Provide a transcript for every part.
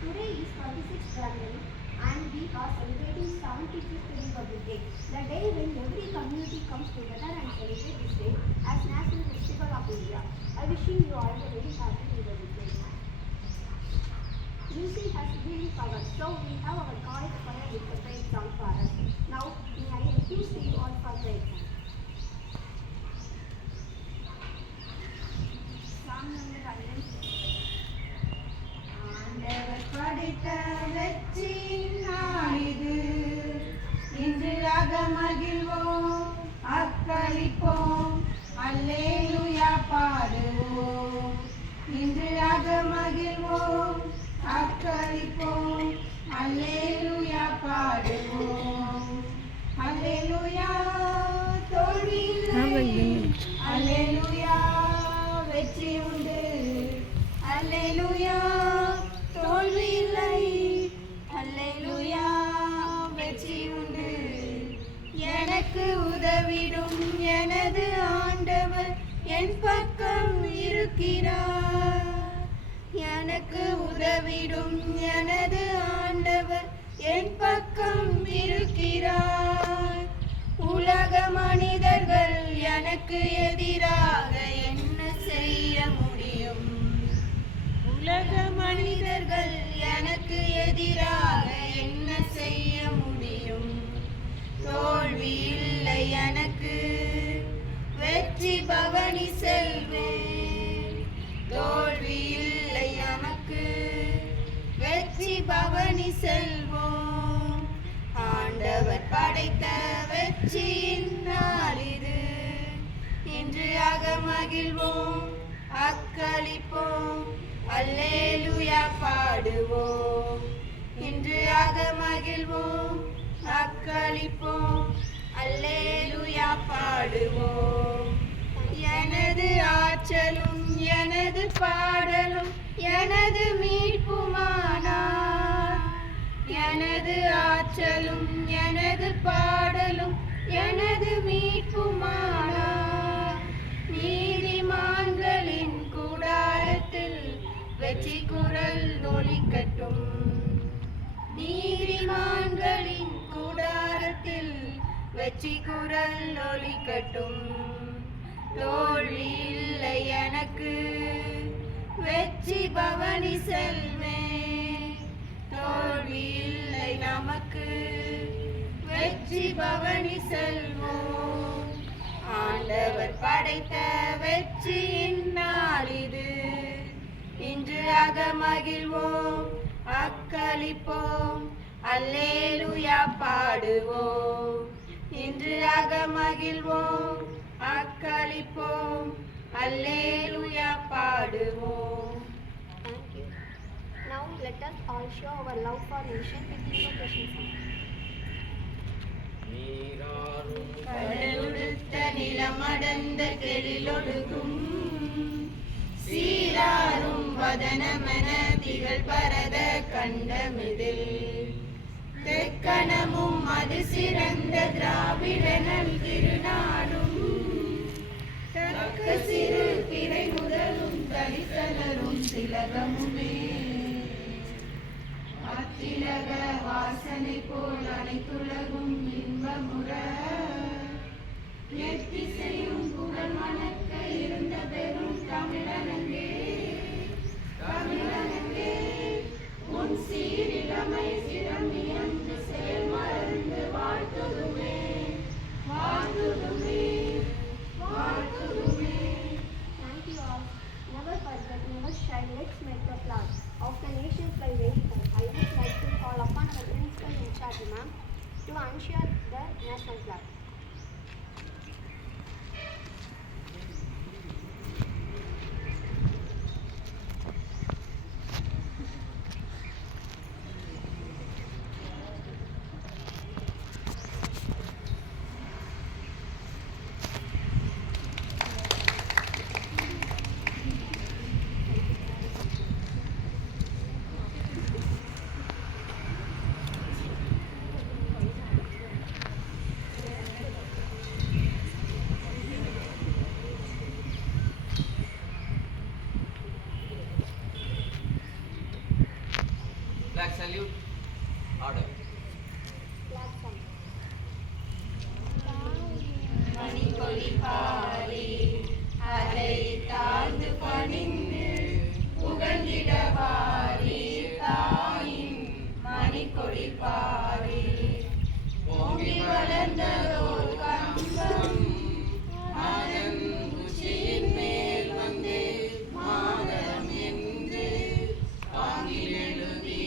Today is 26th January and we are celebrating 75th Republic Day, the day when every community comes together and celebrate this day as National Festival of India. I wishing you all a very happy Republic Day. Music has healing power, so we have our college choir with the praise song for us. Now, may I refuse to you all for the exam. Song number 11. ஆண்டவர் படைத்த வெற்றியின் நாளிது, இன்று மகிழ்வோம், அக்களிப்போம், அல்லேலூயா பாடுவோம். இன்று மகிழ்வோம், அக்களிப்போம், அல்லேலூயா பாடுவோம். அல்லேலூயா தோல்வியில்லை, அல்லேலூயா வெற்றி உண்டு, அல்லேலூயா தோல்வி இல்லை, அல்லேலூயா வெற்றி உண்டு. எனக்கு உதவிடும் எனது ஆண்டவர் என் பக்கம் இருக்கிறார். எனக்கு உதவிடும் எனது ஆண்டவர் என் பக்கம் இருக்கிறார். உலக மனிதர்கள் எனக்கு எதிராக என்ன செய்ய முடியும்? உலக மனிதர்கள் எனக்கு எதிராக என்ன செய்ய முடியும்? தோல்வி இல்லை எனக்கு, வெற்றி பவனி செல்வேன். தோல்வி இல்லை நமக்கு, வெற்றி பவனி செல்வோம். ஆண்டவர் படைத்த வெற்றியின் நாள் இது, இன்று மகிழ்வோம், அக்களிப்போம், அல்லேலூயா பாடுவோம். இன்று மகிழ்வோம், அக்களிப்போம், அல்லேலூயா பாடுவோம். எனது ஆற்றலும் எனது பாடலும் எனது மீட்புமானார். எனது ஆற்றலும் எனது பாடலும் எனது மீட்புமானார். நீதிமான்களின் கூடாரத்தில் வெற்றி குரல் ஒலிக்கட்டும். நீதிமான்களின் கூடாரத்தில் வெற்றி குரல் ஒலிக்கட்டும். தோல்வி இல்லை எனக்கு, வெற்றி பவனி செல்வேன். தோல்வி இல்லை நமக்கு, வெற்றி பவனி செல்வோம். ஆண்டவர் படைத்த வெற்றியின் நாள் இது, இன்று மகிழ்வோம், அக்களிப்போம், அல்லேலூயா பாடுவோம். இன்று மகிழ்வோம், அக்களிப்போம், அல்லேலூயா பாடுவோம். Thank you. Now let us all show our love for nation with invocation song. கடலுடுத்த நிலமடந்த கெழிலொடுகும், சீராரும் வதனமென திகழ் பரத கண்டமிதில், தெக்கணமும் அது சிறந்த திராவிடனல் திருநாடும், தக்க சிறு பிறை முதலும் தரித்தலரும் திலகமுமே. அத்திலக வாசனை போல் அனைத்துலகும் இன்பமுற, எத்திசையும் புகழ் மணக்க இருந்த பெரும் தமிழனங்கே. தமிழனங்கே உன் சீரிழமை சிறமியந்து செயல் மறந்து வாழ்த்துதுமே, வாழ்த்துதுமே, வாழ்த்துதுமே. Thank you all. Never forget, never shy. Let's make the flag of the nation fly very high. I would like to call upon our principal in charge, ma'am, to unsure the national flag. Flag salute. Order. Flag song. Manikodi Pari அதை தாழ்ந்து பணிந்து புகழ்ந்திட வாரி தாயின் மணிக்கொடி பாரி ஓங்கி வளர்ந்ததோர் கம்பம் அதன் உச்சியின் மேல் வந்து மாதம் என்று ஆங்கில் எழுதி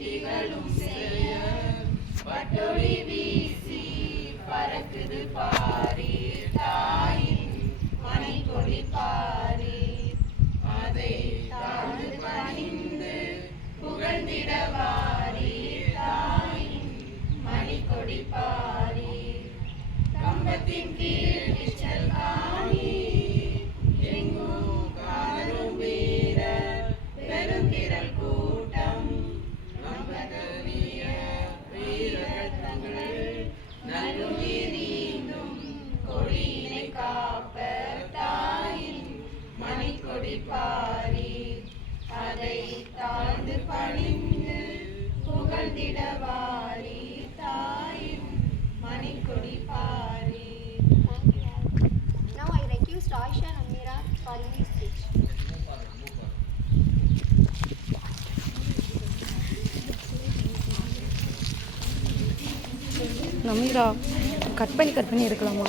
திகழும் செய்ய பட்டொளி வீசி பறக்குது பாரி தாயின் மணிக்கொடி பாரி அதை தாழ்ந்து பணிந்து புகழ்ந்திட வாரி தாயின் மணிக்கொடி பாரி கம்பத்தின் கீழ் நிச்சல் காணி எங்கும் காரும் வீர பெருந்திரள் கூட்டம் நம்பகரிய வீரர்கள் தங்கள் நல்லுயிரீந்தும் கொடியினை காப்ப தாயின் மணிக்கொடி பாரி அதை தாழ்ந்து பணிந்து புகழ்ந்திட வாரி தாயின் மணிக்கொடி பாரி. Now I request Aisha and Amira for English speech. Namira cut பண்ணி எடுக்கலாமா?